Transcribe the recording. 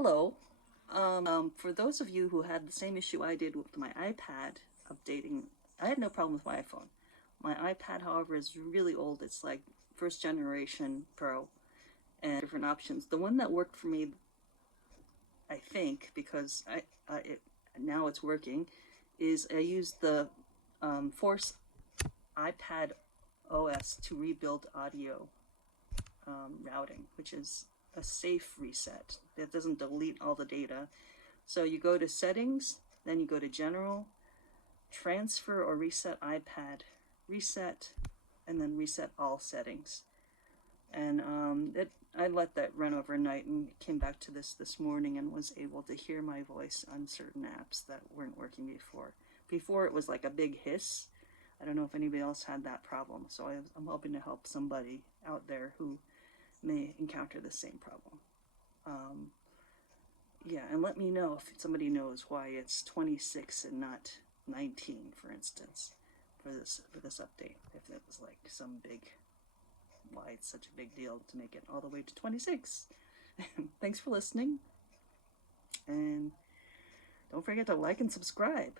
Hello. For those of you who had the same issue I did with my iPad updating, I had no problem with my iPhone. My iPad, however, is really old. It's like first generation Pro and different options. The one that worked for me, I think, because now it's working, is I used the Force iPad OS to rebuild audio routing, which is a safe reset. That doesn't delete all the data. So you go to settings, then you go to general, transfer or reset iPad, reset, and then reset all settings. And I let that run overnight and came back to this morning and was able to hear my voice on certain apps that weren't working before. Before it was like a big hiss. I don't know if anybody else had that problem, so I'm hoping to help somebody out there who may encounter the same problem. Yeah, and let me know if somebody knows why it's 26 and not 19, for instance, for this update. If it was like some big, why it's such a big deal to make it all the way to 26. Thanks for listening, and don't forget to like and subscribe.